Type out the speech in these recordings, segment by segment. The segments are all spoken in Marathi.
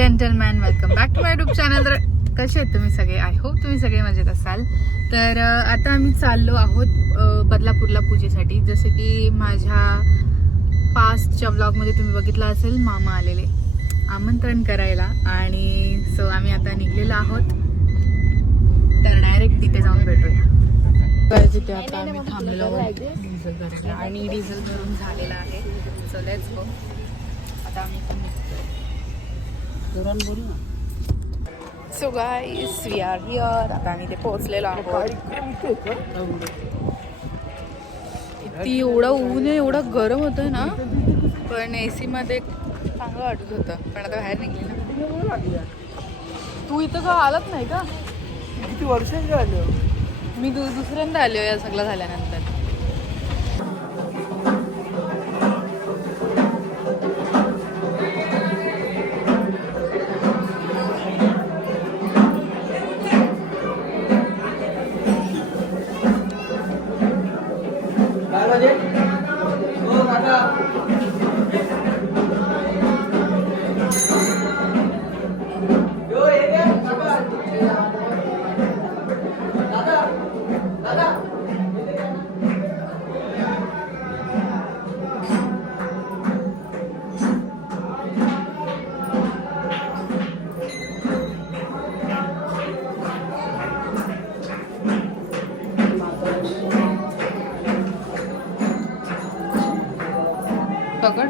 Gentleman, welcome back to my YouTube channel. तर कसे आहेत तुम्ही सगळे? आय होप तुम्ही सगळे मजेत असाल. तर आता आम्ही चाललो आहोत बदलापूरला पूजेसाठी. जसे की माझ्या पास्टच्या ब्लॉगमध्ये तुम्ही बघितलं असेल, मामा आलेले आमंत्रण करायला. आणि सो आम्ही आता निघलेलो आहोत. तर डायरेक्ट तिथे जाऊन भेटूया. तिथे आता आम्ही थांबलो डिझेल भरायला आणि डिझेल भरून झालेला आहे. So let's go. आता आम्ही पण निघतोय. So guys, we are here. आता आम्ही ते पोहोचलेलो आहोत. किती एवढं ऊन आहे, एवढं गरम होतंय ना, पण AC मध्ये चांगलं वाटत होतं. पण आता बाहेर निघले ना. तू इथं का आलत नाही का? किती वर्षांचे आले? मी दुसऱ्यांदा आलो या सगळं झाल्यानंतर. पकड.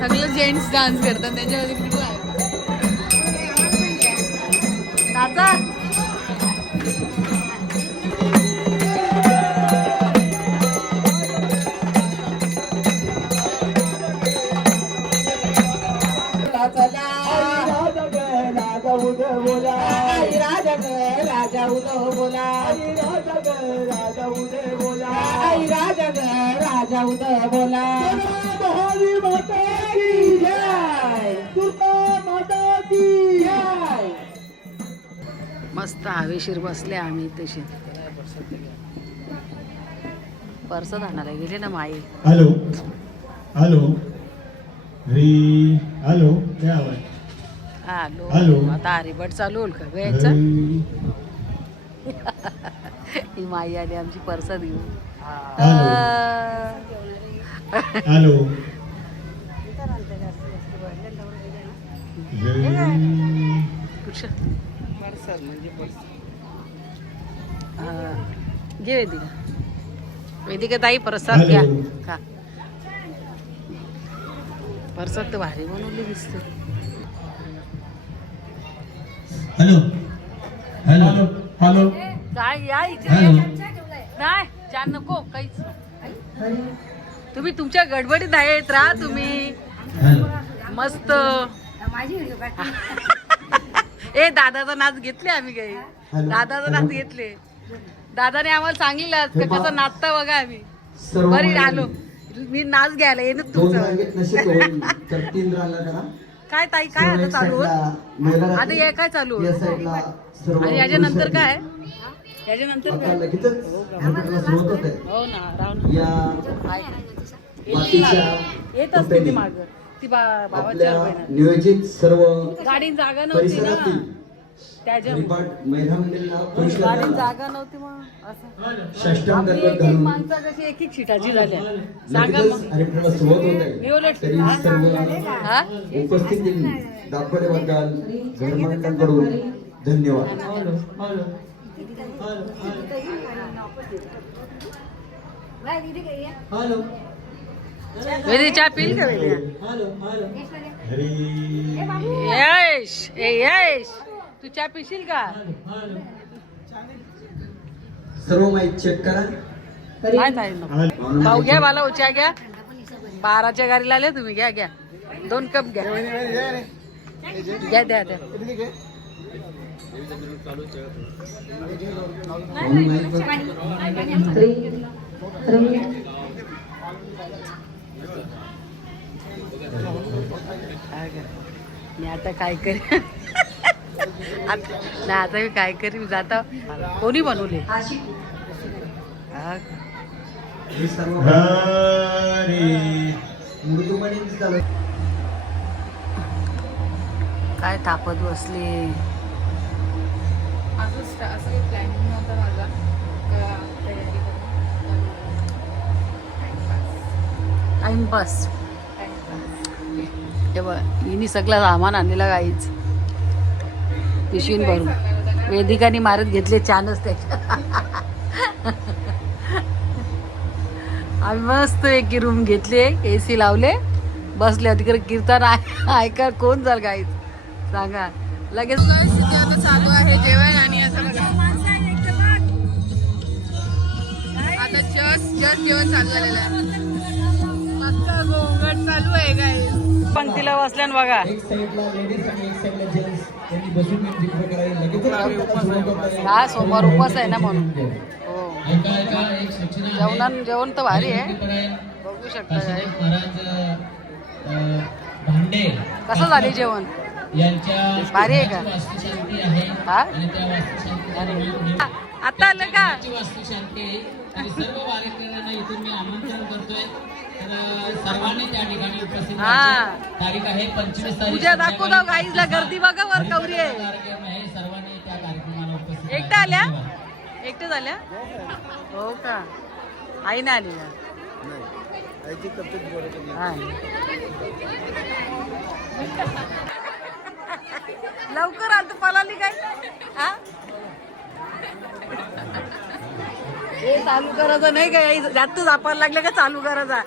सगळे जेंट्स डान्स करतात त्याच्यामध्ये कुठला आहे दादा. राजा उदय बोला, राजा उदय बोला. महावी माता की जय, दुर्गा माता की जय. मस्त हवेशीर बसले आम्ही तसे. पर्स आणायला गेले ना माई. हॅलो हॅलो हॅलो काय आवाज? हॅलो. हॅलो. आता हरिभट चालू होईल का वेळचा? ही माई आली आमची पर्स देऊ. हॅलो घे वेदिका. वेदिका ताई प्रसाद घ्या हॅलो. खा. प्रसाद तर भारी बनवली दिसते. हॅलो हॅलो हॅलो काय या इथे हॅलो. नाही छान नको काहीच. तुम्ही तुमच्या गडबडीत आहेत राहा तुम्ही हॅलो. मस्त. ए दादाचा नाच घेतले आम्ही काही. दादाचा नाच घेतले. दादाने आम्हाला सांगितलं का कसं नाचता बघा आम्ही. बरी आलो मी नाच घ्यायला येणं तुमचं. काय ताई काय आता चालू होत आता हे काय चालू होत आणि याच्यानंतर काय याच्यानंतर काय हो ना राहून येत असते ती माग ती बाबाच्या नियोजित सर्व गाडीत जागा नव्हती ना त्याच्या गाडीत जागा नव्हती मग असं आपली एक एक माणसं कशी एक एक सीटाची झाल्या सांगा मग मी उलट हा उपस्थित दाखवल्याबद्दल घरमालकांकडून धन्यवाद. वेदी चहा पिल का वेदी यश ए यश तू चहा पिशील का सर्व माहिती चेक करा. काय ताई नको. भाऊ घ्या मला उच्या घ्या 12च्या गाडीला आले तुम्ही घ्या घ्या 2 कप घ्या घ्या द्या द्या. मी आता काय करेन आता मी काय करीन जाता कोणी बनवले हे सर्व हरी. मृदुमणी चालू. काय तापत बसले. असं काही प्लॅनिंग नव्हता माझा का तयारी करून टाइमपास हे बघ हिनी सगळं सामान आणलेलं काहीच पिशवीन भरून वेदिकाने मारत घेतले छानच त्याच्या. आम्ही मस्त एक रूम घेतले AC लावले बसले तिकडे कीर्तन ऐका कोण जाल गाईच सांगा लगेच. आता चालू आहे जेवण आणि असं बघा आता जस्ट जेवण चालू झालेलं आहे. मस्त गोंगट चालू आहे काय पंक्तीला बसल्यान बघा एक साइडला लेडीज आणि एक साइडला जेंट्स त्यांनी बसून जिक्र करायला लगेच हा सोमवार उपवास आहे ना म्हणून हो ऐका ऐका एक सूचना जेवण तर भारी आहे बघू शकता काय महाराज भांडे कसं झाले जेवण यांच्या भारी आहे का वास्तुशांती आहे हा आणि त्या वास्तुशांती आता आलं का वास्तुशांती आहे आणि सर्व वारकऱ्यांना इथून मी आमंत्रण करतोय तर सर्वांनी त्या ठिकाणी उपस्थित हा. राहायचे. तारीख आहे 25 तारीख पूजा दाखवू दाव गाईजला गर्दी बघा वर कवरी आहे कार्यक्रम आहे सर्वांनी त्या कार्यक्रमाला उपस्थित एकट्या आल्या राहायचे. एकट्या झाल्या हो का आई नाही आली का हा. लवकर आल तू पळाली काय हा हे चालू करायचं नाही का जास्त जापायला लागले का चालू करायचा.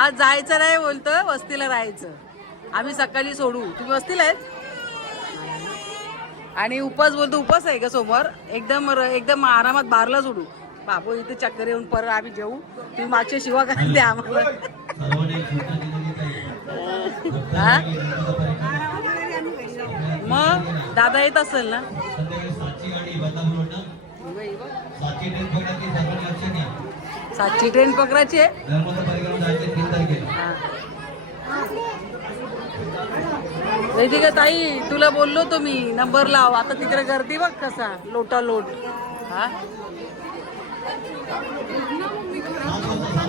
आज जायचं नाही बोलतं वस्तीला राहायचं. आम्ही सकाळी सोडू तुम्ही वस्तीला आहेत आणि उपास बोलतो उपास आहे का समोर एकदम एकदम आरामात बारला सोडू बाबू इथे चक्कर येऊन परत आम्ही जेऊ तुम्ही मागच्या शिवा काय द्या आम्हाला हा मग दादा येत असेल ना सातची ट्रेन पकडायची आहे का ताई तुला बोललो तो मी नंबर लाव आता तिकडे गर्दी बघ कसा लोटा लोट हा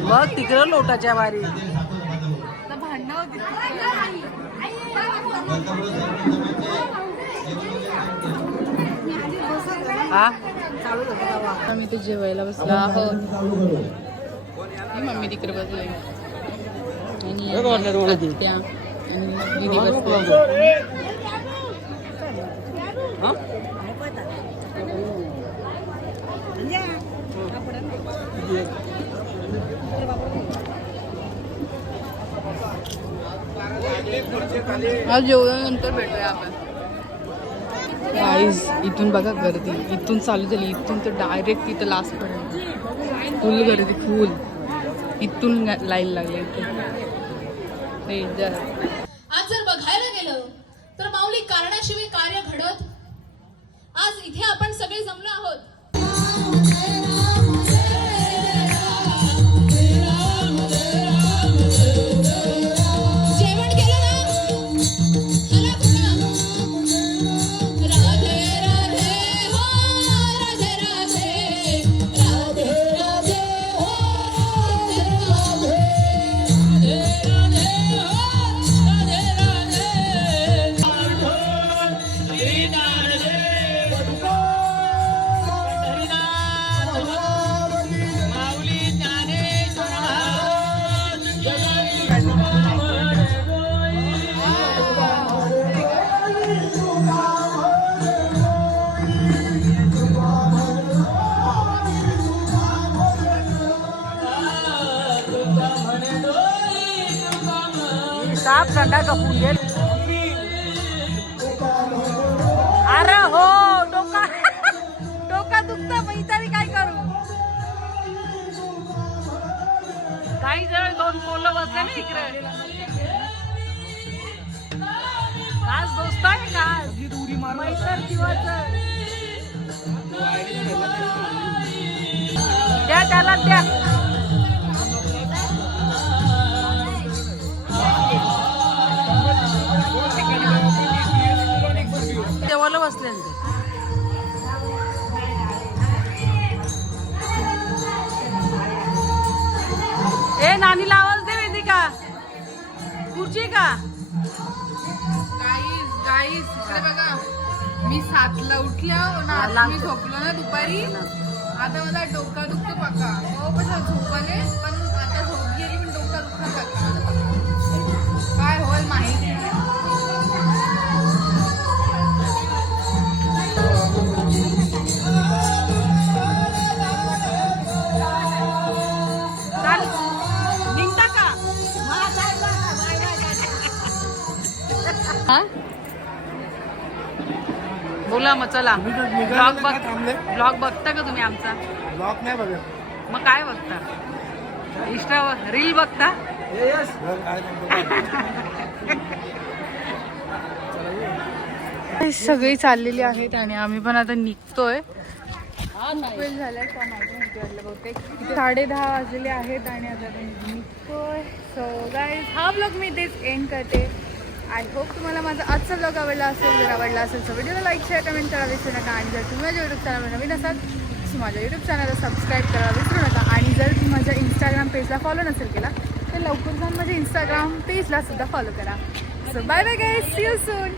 बघ तिकडं लोटाच्या बारी भांडणं होती हा आम्ही ते जेवायला बसला आहोत. ही मम्मी तिकडे बसली आणि आत्या आणि दीदी बसली. आज जेवल्यानंतर भेटूया आपण. गाईज इथून बघा गर्दी, इथून चालू झाली, इथून तर डायरेक्ट तिथं लास्ट पर्यंत फुल गर्दी, फुल. इथून लाईन लागली इथून. आज जर बघायला गेलं तर माऊली कारणाशिवाय कार्य घडत. आज इथे आपण सगळे जमलो आहोत. जेवण केलं ना? आला पुन्हा. राधे राधे हो, राधे राधे, राधे राधे हो, राधे राधे, राधे राधे हो, साप थंडा कपून गेल. अरे हो, डोका दुखतं मग तरी काय करू. काही जण 2 पोलं बसले ना इकडे. आज दोस्त आहे का मैसर जीवाचं. द्या त्याला द्या. देवाला बसले ए नानीला आवाज दे वेदिका. खुर्ची का गाईस इकडे बघा. मी 7ला उठल्या ना, मी झोपलो ना दुपारी. आता माझा डोका दुखतो पक्का. हो कसं झोपाले पण आता झोप गेली पण डोका दुखत पक्का. काय होईल माहिती. निघता का बोला मग चला. ब्लॉग बघता का तुम्ही आमचा? ब्लॉग नाही बघत. मग काय बघता? इंस्टावर रील बघता? सगळी चाललेली आहेत आणि आम्ही पण आता निघतोय. वेळ झालाय का माहिती बहुतेक 10:30 वाजलेले आहेत आणि आता आपण निघतोय. सो गाईज हा ब्लॉग मी इथेच एंड करते. आय होप तुम्हाला माझा आजचा ब्लॉग आवडला असेल. जर आवडला असेल तर व्हिडिओला लाईक शेअर कमेंट करा विसरू नका. आणि जर तुम्ही माझ्या यूट्यूब चॅनलवर नवीन असाल तर माझ्या यूट्यूब चॅनलला सबस्क्राईब करायला विसरू नका. आणि जर तुम्ही माझ्या इंस्टाग्राम पेजला फॉलो नसेल केला तर लवकर जाऊन माझ्या इंस्टाग्राम पेजला सुद्धा फॉलो करा. So bye bye guys, see you soon.